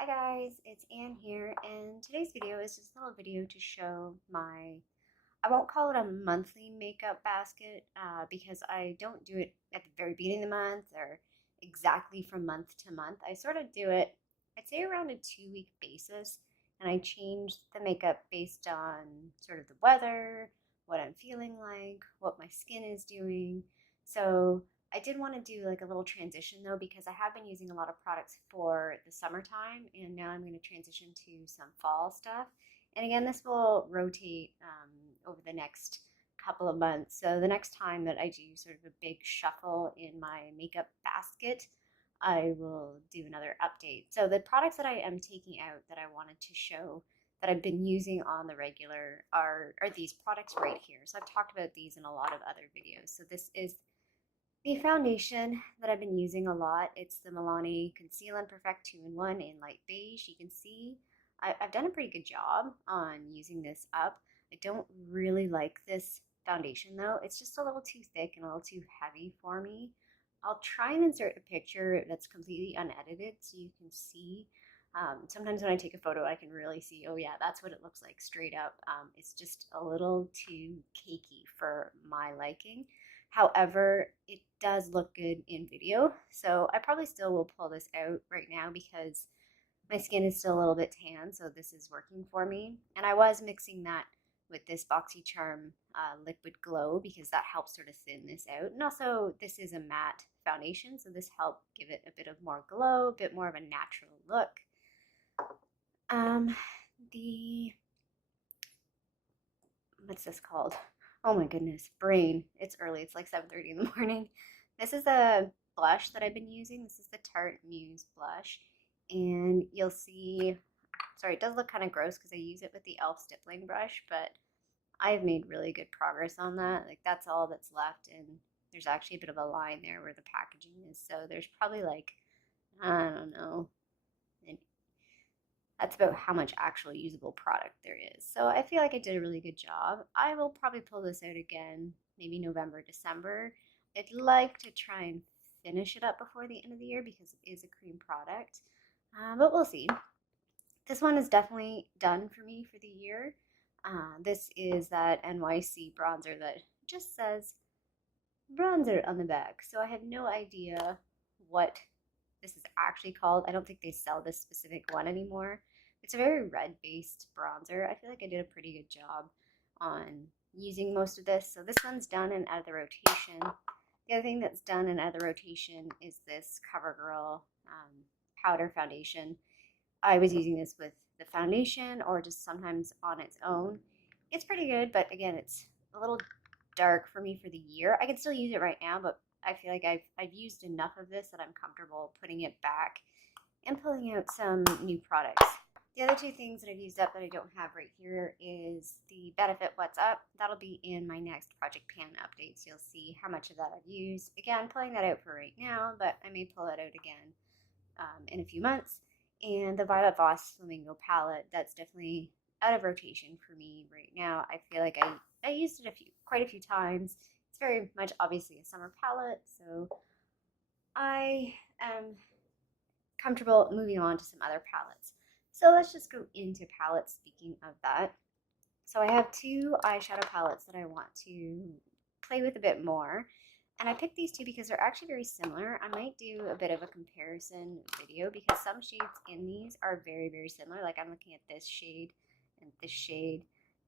Hi guys, it's Anne here, and today's video is just a little video to show I won't call it a monthly makeup basket because I don't do it at the very beginning of the month or exactly from month to month. I sort of do it, I'd say around a 2-week basis, and I change the makeup based on sort of the weather, what I'm feeling like, what my skin is doing. So I did want to do like a little transition though because I have been using a lot of products for the summertime and now I'm going to transition to some fall stuff. And again, this will rotate over the next couple of months. So the next time that I do sort of a big shuffle in my makeup basket, I will do another update. So the products that I am taking out that I wanted to show that I've been using on the regular are these products right here. So I've talked about these in a lot of other videos. So this is the foundation that I've been using a lot. It's the Milani Conceal and Perfect 2-in-1 in light beige. You can see I've done a pretty good job on using this up. I don't really like this foundation though. It's just a little too thick and a little too heavy for me. I'll try and insert a picture that's completely unedited so you can see. Sometimes when I take a photo, I can really see, oh yeah, that's what it looks like straight up. It's just a little too cakey for my liking. However, it does look good in video, so I probably still will pull this out right now because my skin is still a little bit tan, so this is working for me. And I was mixing that with this BoxyCharm Liquid Glow because that helps sort of thin this out. And also, this is a matte foundation, so this helped give it a bit of more glow, a bit more of a natural look. The what's this called? Oh my goodness, brain. It's early. It's like 7:30 in the morning. This is a blush that I've been using. This is the Tarte Muse blush. And you'll see, sorry, it does look kind of gross because I use it with the e.l.f. stippling brush, but I've made really good progress on that. Like that's all that's left, and there's actually a bit of a line there where the packaging is. So there's probably like, I don't know, that's about how much actual usable product there is. So I feel like I did a really good job. I will probably pull this out again, maybe November, December. I'd like to try and finish it up before the end of the year because it is a cream product, but we'll see. This one is definitely done for me for the year. This is that NYC bronzer that just says bronzer on the back. So I have no idea what this is actually called. I don't think they sell this specific one anymore. It's a very red-based bronzer. I feel like I did a pretty good job on using most of this. So this one's done and out of the rotation. The other thing that's done and out of the rotation is this CoverGirl powder foundation. I was using this with the foundation or just sometimes on its own. It's pretty good, but again, it's a little dark for me for the year. I can still use it right now, but I feel like I've used enough of this that I'm comfortable putting it back and pulling out some new products. The other two things that I've used up that I don't have right here is the Benefit What's Up. That'll be in my next Project Pan update, so you'll see how much of that I've used. Again, pulling that out for right now, but I may pull it out again in a few months. And the Violet Voss Flamingo palette, that's definitely out of rotation for me right now. I feel like I used it quite a few times. It's very much obviously a summer palette, so I am comfortable moving on to some other palettes. So let's just go into palettes, speaking of that. So I have two eyeshadow palettes that I want to play with a bit more. And I picked these two because they're actually very similar. I might do a bit of a comparison video because some shades in these are very, very similar. Like I'm looking at this shade and this shade.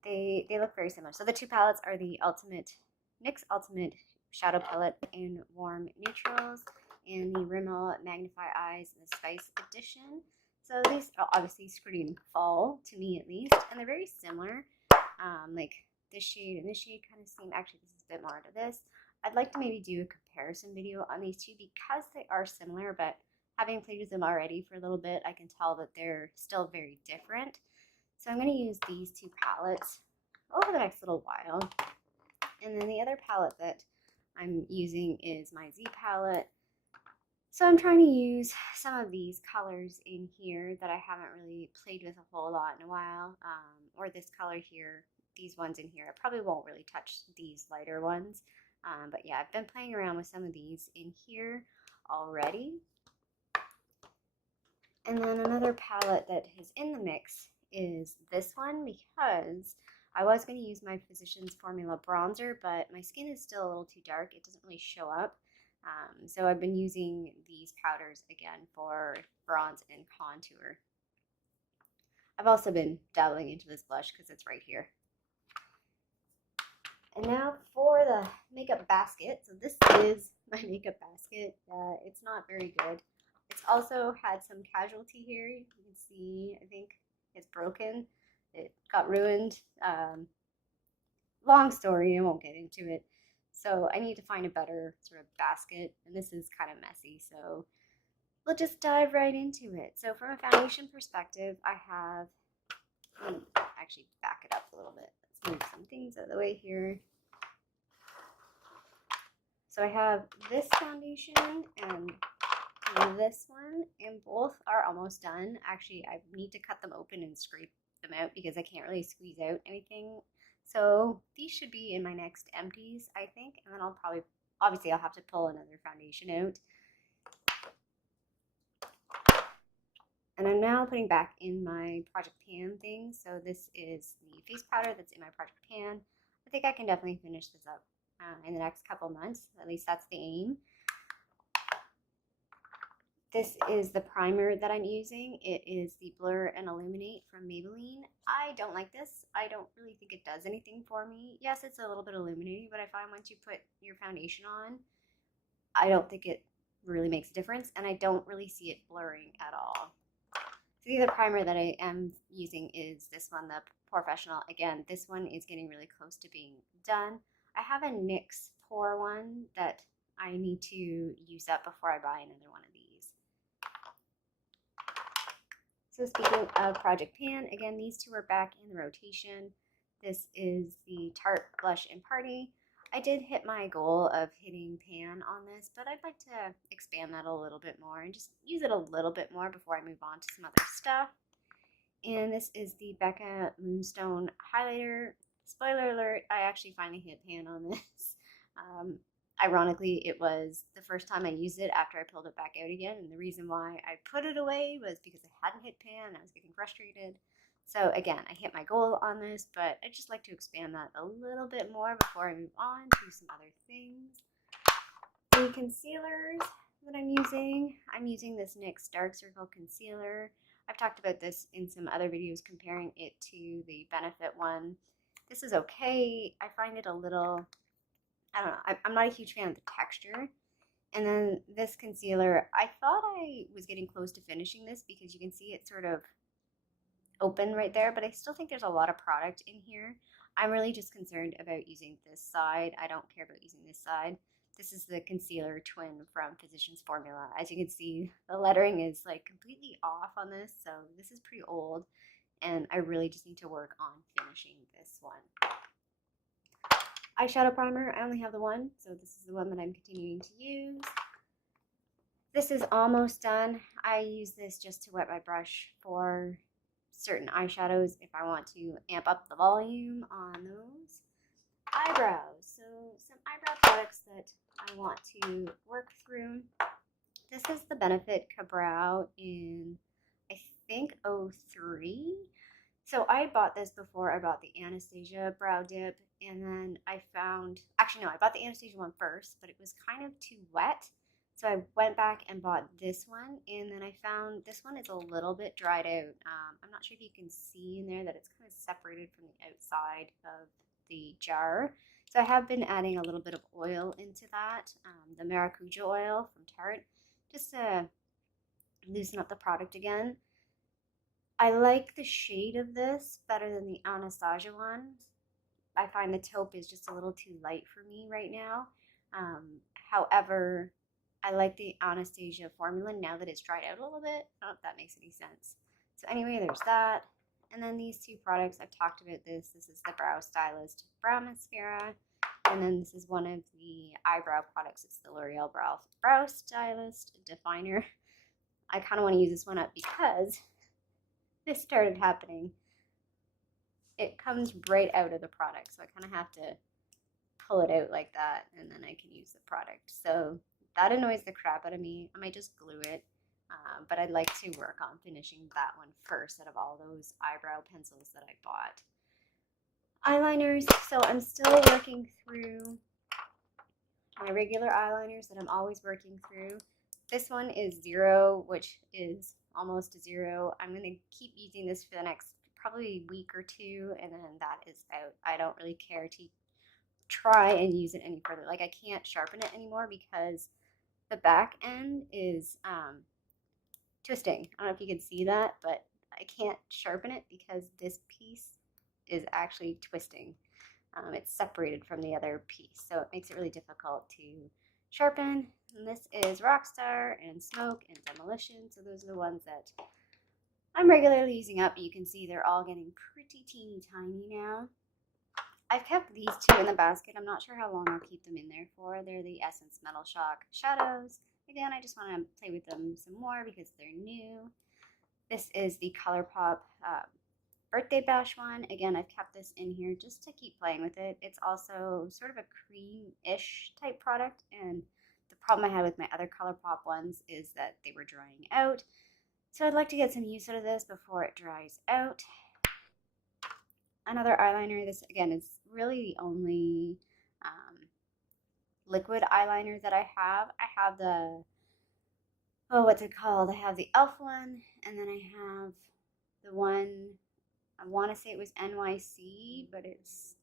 They look very similar. So the two palettes are the NYX Ultimate Shadow Palette in Warm Neutrals and the Rimmel Magnify Eyes in the Spice Edition. So these obviously scream fall to me at least, and they're very similar. Like this shade and this shade kind of seem, actually this is a bit more into this. I'd like to maybe do a comparison video on these two because they are similar, but having played with them already for a little bit, I can tell that they're still very different. So I'm going to use these two palettes over the next little while. And then the other palette that I'm using is my Z palette. So I'm trying to use some of these colors in here that I haven't really played with a whole lot in a while, or this color here, these ones in here. I probably won't really touch these lighter ones, but yeah, I've been playing around with some of these in here already. And then another palette that is in the mix is this one, because I was going to use my Physicians Formula bronzer, but my skin is still a little too dark. It doesn't really show up. So I've been using these powders again for bronze and contour. I've also been dabbling into this blush because it's right here. And now for the makeup basket. So this is my makeup basket. It's not very good. It's also had some casualty here. You can see, I think it's broken. It got ruined. Long story, I won't get into it. So I need to find a better sort of basket, and this is kind of messy, so we'll just dive right into it. So from a foundation perspective, I have, actually back it up a little bit. Let's move some things out of the way here. So I have this foundation and this one, and both are almost done. Actually, I need to cut them open and scrape them out because I can't really squeeze out anything. So these should be in my next empties, I think, and then I'll probably, obviously I'll have to pull another foundation out. And I'm now putting back in my project pan thing. So this is the face powder that's in my project pan. I think I can definitely finish this up in the next couple months. At least that's the aim. This is the primer that I'm using. It is the Blur and Illuminate from Maybelline. I don't like this. I don't really think it does anything for me. Yes, it's a little bit illuminating, but I find once you put your foundation on, I don't think it really makes a difference, and I don't really see it blurring at all. So the other primer that I am using is this one, the Professional. Again, this one is getting really close to being done. I have a NYX Pore one that I need to use up before I buy another one of these. So speaking of Project Pan, again, these two are back in the rotation. This is the Tarte Blush and Party. I did hit my goal of hitting pan on this, but I'd like to expand that a little bit more and just use it a little bit more before I move on to some other stuff. And this is the Becca Moonstone Highlighter. Spoiler alert, I actually finally hit pan on this. Ironically, it was the first time I used it after I pulled it back out again, and the reason why I put it away was because I hadn't hit pan and I was getting frustrated. So again, I hit my goal on this, but I'd just like to expand that a little bit more before I move on to some other things. The concealers that I'm using this NYX Dark Circle Concealer. I've talked about this in some other videos comparing it to the Benefit one. This is okay. I find it a little, I don't know, I'm not a huge fan of the texture. And then this concealer, I thought I was getting close to finishing this because you can see it sort of open right there, but I still think there's a lot of product in here. I'm really just concerned about using this side. I don't care about using this side. This is the concealer twin from Physicians Formula. As you can see, the lettering is like completely off on this, so this is pretty old, and I really just need to work on finishing this one. Eyeshadow primer, I only have the one, so this is the one that I'm continuing to use. This is almost done. I use this just to wet my brush for certain eyeshadows if I want to amp up the volume on those. Eyebrows, so some eyebrow products that I want to work through. This is the Benefit Ka-Brow in, I think, 03. So I bought this before I bought the Anastasia Brow Dip, and then I found, actually no, I bought the Anastasia one first, but it was kind of too wet. So I went back and bought this one, and then I found this one is a little bit dried out. I'm not sure if you can see in there that it's kind of separated from the outside of the jar. So I have been adding a little bit of oil into that, the Maracuja oil from Tarte, just to loosen up the product again. I like the shade of this better than the Anastasia one. I find the taupe is just a little too light for me right now. However, I like the Anastasia formula now that it's dried out a little bit. I don't know if that makes any sense. So anyway, there's that. And then these two products, I've talked about this. This is the Brow Stylist Brow Mascara. And then this is one of the eyebrow products. It's the L'Oreal Brow Stylist Definer. I kind of want to use this one up because this started happening. It comes right out of the product, so I kind of have to pull it out like that, and then I can use the product. So that annoys the crap out of me. I might just glue it. But I'd like to work on finishing that one first out of all those eyebrow pencils that I bought. Eyeliners, so I'm still working through my regular eyeliners that I'm always working through. This one is 0, which is almost a 0. I'm going to keep using this for the next probably week or two, and then that is out. I don't really care to try and use it any further. Like, I can't sharpen it anymore because the back end is twisting. I don't know if you can see that, but I can't sharpen it because this piece is actually twisting. It's separated from the other piece, so it makes it really difficult to sharpen. And this is Rockstar and Smoke and Demolition, so those are the ones that I'm regularly using up. You can see they're all getting pretty teeny tiny now. I've kept these two in the basket. I'm not sure how long I'll keep them in there for. They're the Essence Metal Shock Shadows. Again, I just want to play with them some more because they're new. This is the ColourPop Birthday Bash one. Again, I've kept this in here just to keep playing with it. It's also sort of a cream-ish type product, and the problem I had with my other ColourPop ones is that they were drying out. So I'd like to get some use out of this before it dries out. Another eyeliner. This, again, is really the only liquid eyeliner that I have. I have the, oh, what's it called? I have the e.l.f. one, and then I have the one, I want to say it was NYC, but it's,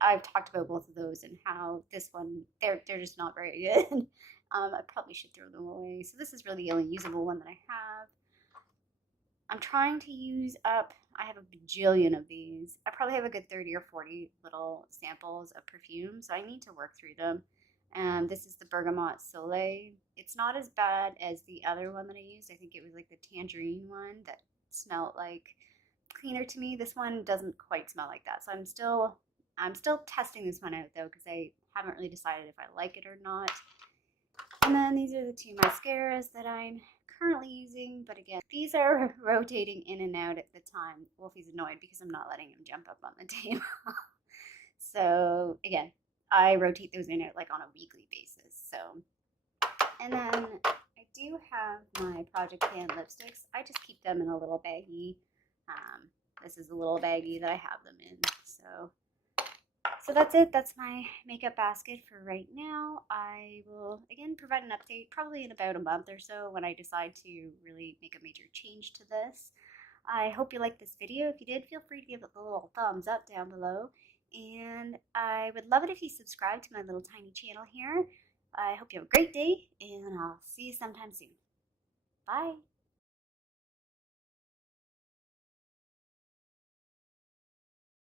I've talked about both of those and how this one, they're just not very good. I probably should throw them away. So this is really the only usable one that I have. I'm trying to use up, I have a bajillion of these. I probably have a good 30 or 40 little samples of perfume, so I need to work through them. And this is the Bergamot Soleil. It's not as bad as the other one that I used. I think it was like the tangerine one that smelled like cleaner to me. This one doesn't quite smell like that. So I'm still testing this one out though, because I haven't really decided if I like it or not. And then these are the two mascaras that I'm currently using, but again, these are rotating in and out at the time. Wolfie's annoyed because I'm not letting him jump up on the table. So again, I rotate those in and out like on a weekly basis. So, and then I do have my Project Pan lipsticks. I just keep them in a little baggie. This is a little baggie that I have them in. So that's it. That's my makeup basket for right now. I will, again, provide an update probably in about a month or so when I decide to really make a major change to this. I hope you liked this video. If you did, feel free to give it a little thumbs up down below. And I would love it if you subscribe to my little tiny channel here. I hope you have a great day, and I'll see you sometime soon. Bye.